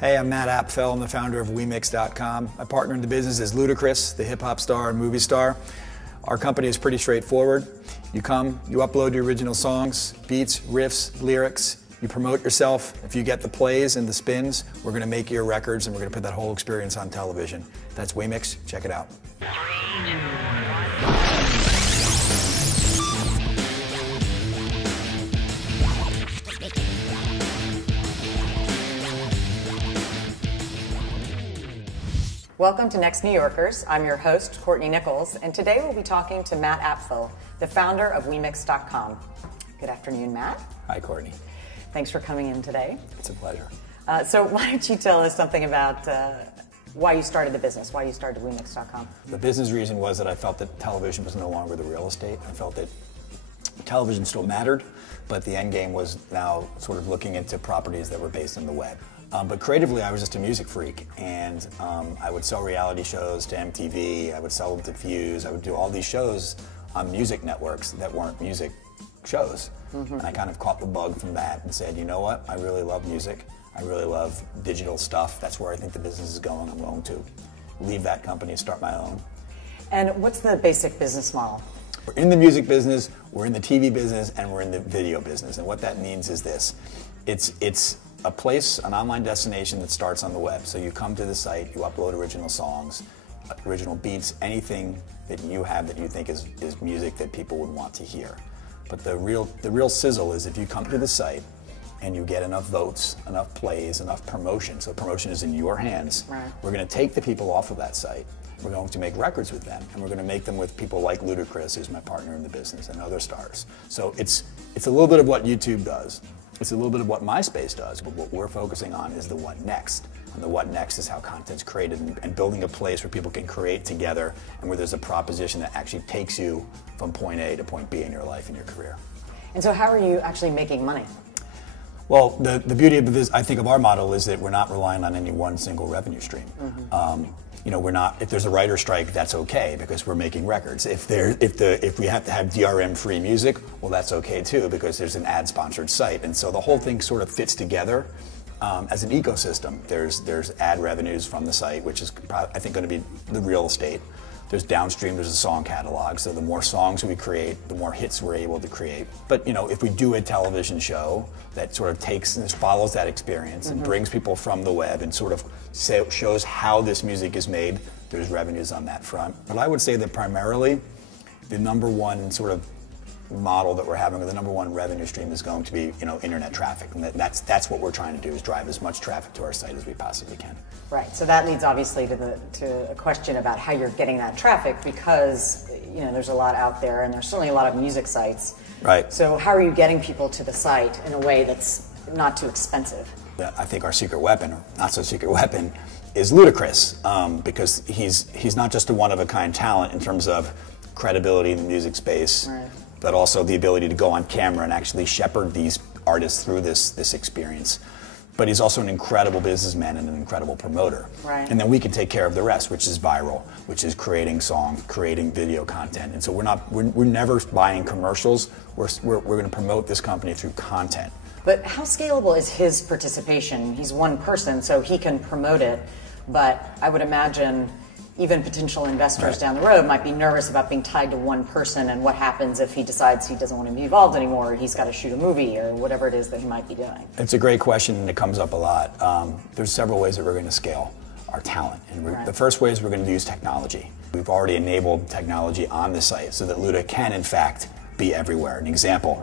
Hey, I'm Matt Apfel. I'm the founder of WeMix.com. My partner in the business is Ludacris, the hip-hop star and movie star. Our company is pretty straightforward. You come, you upload your original songs, beats, riffs, lyrics, you promote yourself. If you get the plays and the spins, we're going to make your records and we're going to put that whole experience on television. That's WeMix. Check it out. Welcome to Next New Yorkers. I'm your host, Courtney Nichols, and today we'll be talking to Matt Apfel, the founder of WeMix.com. Good afternoon, Matt. Hi, Courtney. Thanks for coming in today. It's a pleasure. So why don't you tell us something about why you started the business, why you started WeMix.com? The business reason was that I felt that television was no longer the real estate. I felt that television still mattered, but the end game was now sort of looking into properties that were based on the web. But creatively, I was just a music freak, and I would sell reality shows to MTV, I would sell them to Fuse, I would do all these shows on music networks that weren't music shows. And I kind of caught the bug from that and said, you know what, I really love music, I really love digital stuff, that's where I think the business is going, I'm going to leave that company and start my own. And what's the basic business model? We're in the music business, we're in the TV business, and we're in the video business, and what that means is this, it's a place, an online destination that starts on the web. So you come to the site, you upload original songs, original beats, anything that you have that you think is music that people would want to hear. But the real sizzle is if you come to the site and you get enough votes, enough plays, enough promotion, so promotion is in your hands, right. We're going to take the people off of that site, we're going to make records with them, and we're going to make them with people like Ludacris, who's my partner in the business, and other stars. So it's a little bit of what YouTube does. It's a little bit of what MySpace does, but what we're focusing on is the what next. And the what next is how content's created and building a place where people can create together and where there's a proposition that actually takes you from point A to point B in your life and your career. And so how are you actually making money? Well, the beauty of this, I think, of our model is that we're not relying on any one single revenue stream. You know, we're not. If there's a writer's strike, that's okay because we're making records. If we have to have DRM-free music, well, that's okay too because there's an ad-sponsored site, and so the whole thing sort of fits together as an ecosystem. There's ad revenues from the site, which is I think going to be the real estate. There's downstream, there's a song catalog, so the more songs we create, the more hits we're able to create. But you know, if we do a television show that sort of takes and follows that experience and brings people from the web and sort of shows how this music is made, there's revenues on that front. But I would say that primarily, the number one sort of model that we're having, or the number one revenue stream is going to be, you know, internet traffic, and that's what we're trying to do is drive as much traffic to our site as we possibly can. Right. So that leads obviously to a question about how you're getting that traffic because you know there's a lot out there, and there's certainly a lot of music sites. Right. So how are you getting people to the site in a way that's not too expensive? I think our secret weapon, or not so secret weapon, is Ludacris, because he's not just a one-of-a-kind talent in terms of credibility in the music space. Right. But also the ability to go on camera and actually shepherd these artists through this experience. But he's also an incredible businessman and an incredible promoter. Right. And then we can take care of the rest, which is viral, which is creating songs, creating video content. And so we're never buying commercials. We're going to promote this company through content. But how scalable is his participation? He's one person, so he can promote it. But I would imagine even potential investors down the road might be nervous about being tied to one person and what happens if he decides he doesn't want to be involved anymore, or he's got to shoot a movie or whatever it is that he might be doing. It's a great question and it comes up a lot. There's several ways that we're going to scale our talent. And the first way is we're going to use technology. We've already enabled technology on the site so that Luda can in fact be everywhere. An example.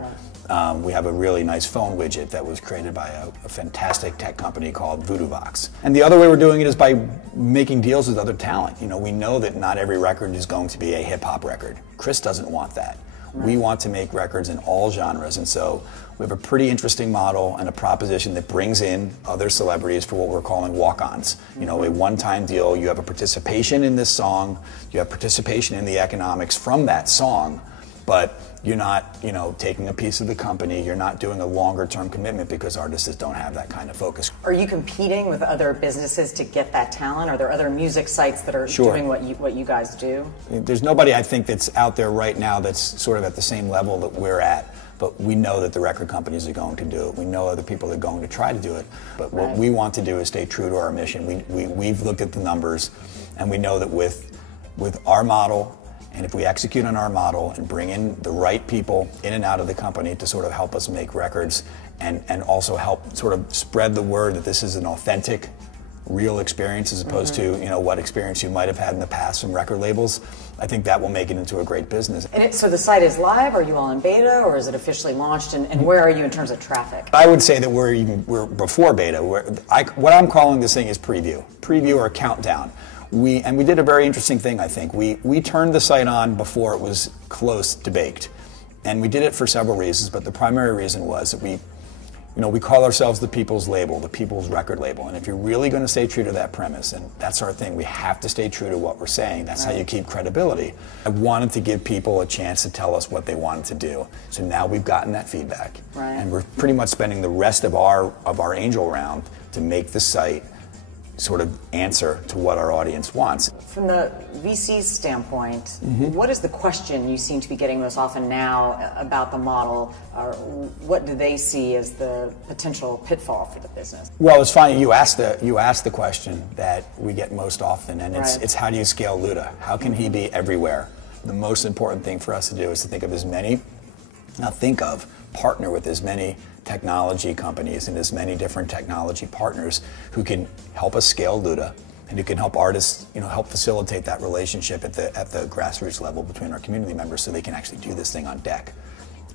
We have a really nice phone widget that was created by a fantastic tech company called VoodooVox. And the other way we're doing it is by making deals with other talent. You know, we know that not every record is going to be a hip-hop record. Chris doesn't want that. We want to make records in all genres, and so we have a pretty interesting model and a proposition that brings in other celebrities for what we're calling walk-ons. You know, a one-time deal, you have a participation in this song, you have participation in the economics from that song, but you're not, you know, taking a piece of the company, you're not doing a longer term commitment because artists just don't have that kind of focus. Are you competing with other businesses to get that talent? Are there other music sites that are doing what you guys do? There's nobody I think that's out there right now that's sort of at the same level that we're at. but we know that the record companies are going to do it. We know other people are going to try to do it. But what we want to do is stay true to our mission. We've looked at the numbers, and we know that with our model, and if we execute on our model and bring in the right people in and out of the company to sort of help us make records and also help sort of spread the word that this is an authentic, real experience as opposed to what experience you might have had in the past from record labels, I think that will make it into a great business. And so the site is live? Are you all in beta, or is it officially launched? And where are you in terms of traffic? I would say that we're before beta. What I'm calling this thing is preview or countdown. We did a very interesting thing, I think. We turned the site on before it was close to baked. And we did it for several reasons, but the primary reason was that we call ourselves the people's label, the people's record label. And if you're really going to stay true to that premise, and that's our thing, we have to stay true to what we're saying. That's how you keep credibility. I wanted to give people a chance to tell us what they wanted to do. So now we've gotten that feedback. Right. And we're pretty much spending the rest of our angel round to make the site sort of answer to what our audience wants. From the VC's standpoint, what is the question you seem to be getting most often now about the model? Or what do they see as the potential pitfall for the business? Well, it's funny, you asked the question that we get most often, and it's how do you scale Luda? How can he be everywhere? The most important thing for us to do is to partner with as many technology companies and as many different technology partners who can help us scale Luda and who can help artists, help facilitate that relationship at the grassroots level between our community members so they can actually do this thing on deck.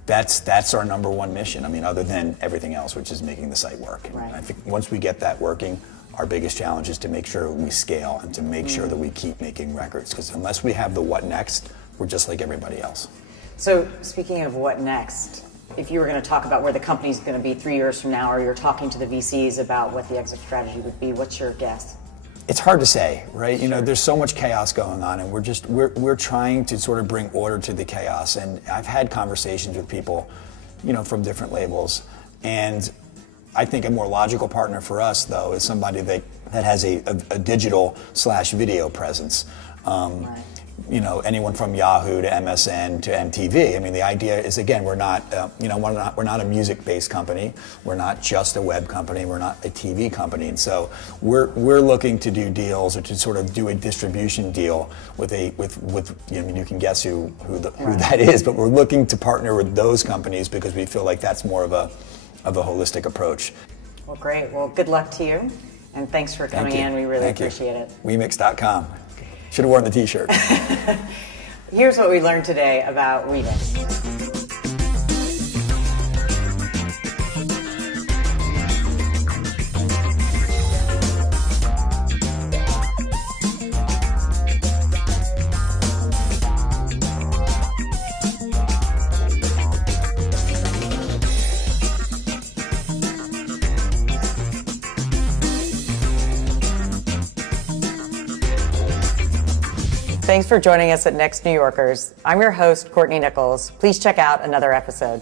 That's our number one mission. I mean, other than everything else, which is making the site work. And I think once we get that working, our biggest challenge is to make sure we scale and to make sure that we keep making records. Because unless we have the what next, we're just like everybody else. So speaking of what next, if you were going to talk about where the company's going to be 3 years from now, or you're talking to the VCs about what the exit strategy would be, what's your guess? It's hard to say, right? There's so much chaos going on, and we're trying to sort of bring order to the chaos. And I've had conversations with people, from different labels, and I think a more logical partner for us, though, is somebody that has a digital/video presence. Anyone from Yahoo to MSN to MTV. I mean, the idea is, again, we're not a music-based company. We're not just a web company. We're not a TV company. And so we're looking to do deals or to sort of do a distribution deal with you can guess who that is, but we're looking to partner with those companies because we feel like that's more of a holistic approach. Well, great. Well, good luck to you, and thanks for coming in. We really appreciate it. WeMix.com. Should have worn the t-shirt. Here's what we learned today about WeMix. Thanks for joining us at Next New Yorkers. I'm your host, Courtney Nichols. Please check out another episode.